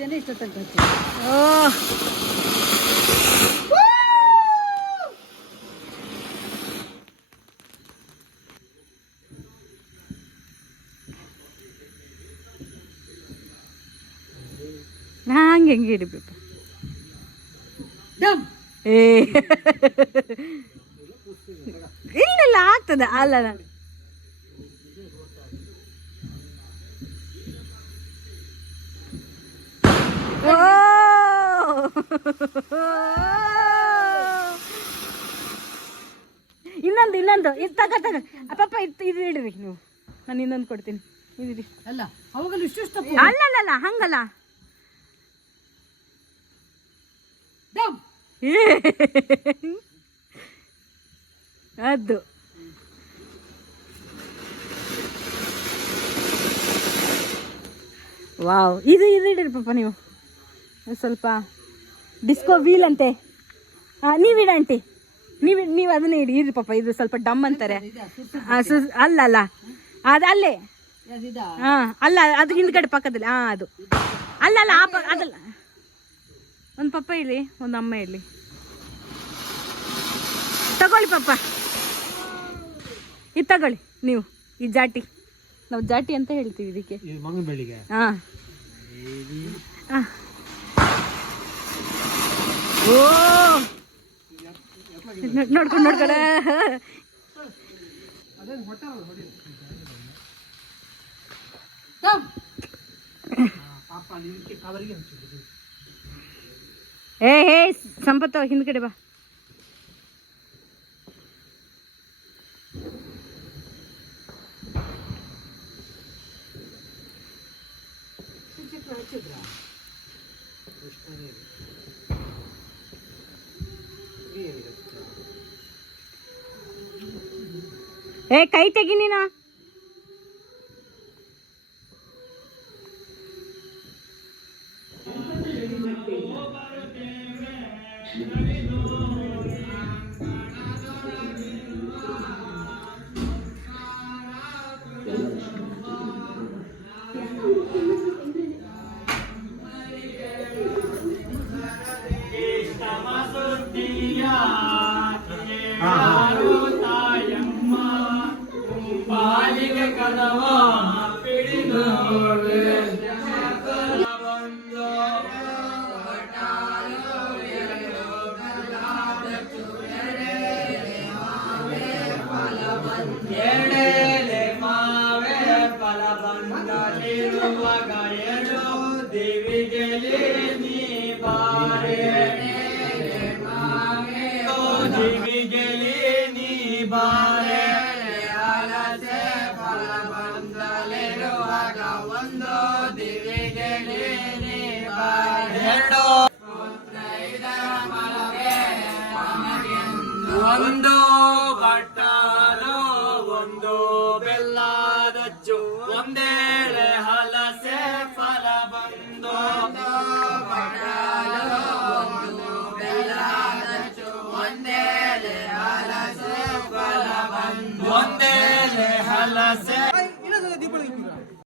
ಇದನ್ನೇ ಇಷ್ಟ ತನಕ ಹಂಗೆ ಹೆಂಗೆ ಹಿಡಿಬೇಕು ಏ ಇಲ್ಲ ಆಗ್ತದೆ ಅಲ್ಲ ಇನ್ನೊಂದು ಇದು ತಗ ಪಾಪ ಇದು ಇಡ್ರಿ ನೀವು, ನಾನು ಇನ್ನೊಂದು ಕೊಡ್ತೀನಿ ಇದ್ರಿ. ಅಲ್ಲ ಅವಾಗಲೂ ಇಷ್ಟು ಅಲ್ಲ ಹಂಗಲ್ಲ ಅದು ವಾವ್. ಇದು ಇಡ್ರಿ ಪಾಪ ನೀವು, ಸ್ವಲ್ಪ ಡಿಸ್ಕೋ ವೀಲ್ ಅಂತೆ. ನೀವಿಡ ಆಂಟಿ, ನೀವು ಅದನ್ನೇ ಇಡ್ರಿ ಪಾಪ. ಇದು ಸ್ವಲ್ಪ ಡಮ್ ಅಂತಾರೆ. ಅಲ್ಲ ಅದು ಅಲ್ಲೇ ಅಲ್ಲ, ಅದು ಹಿಂದ್ಗಡೆ ಪಕ್ಕದಲ್ಲಿ ಅದು ಅಲ್ಲ ಅದಲ್ಲ. ಒಂದು ಪಪ್ಪ ಇರಲಿ, ಒಂದು ಅಮ್ಮ ಇರಲಿ. ತಗೊಳ್ಳಿ ಪಾಪ, ಇದು ತಗೊಳ್ಳಿ ನೀವು. ಈ ಜಾಟಿ, ನಾವು ಜಾಟಿ ಅಂತ ಹೇಳ್ತೀವಿ ಇದಕ್ಕೆ. ಓ ನೋಡ್ಕೊಂಡು ಹೇ ಸಂಪತ್ತು ಹಿಂದ್ಗಡೆ ಬಾ. ಕೈ ತೆಗಿ ನೀನಾ. ಒಂದು